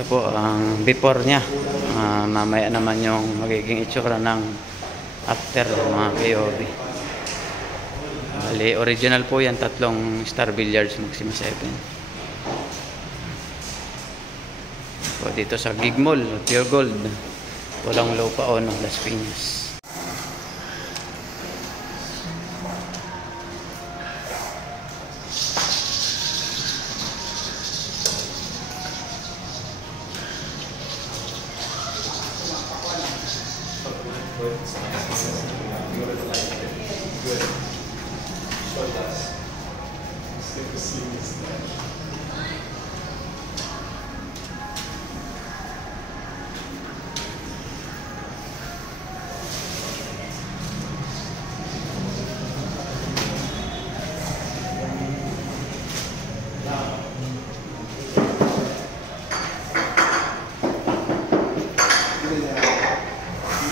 Ito po ang before niya. Mamaya naman yung magiging itsura ng after, mga KOB. Bali, original po yan, 3 Star Billiards Maxima 7. So, dito sa Gig Mall, Pure Gold, Tulang Lupa, Las Piñas. Good. Show us. Let's get to see this.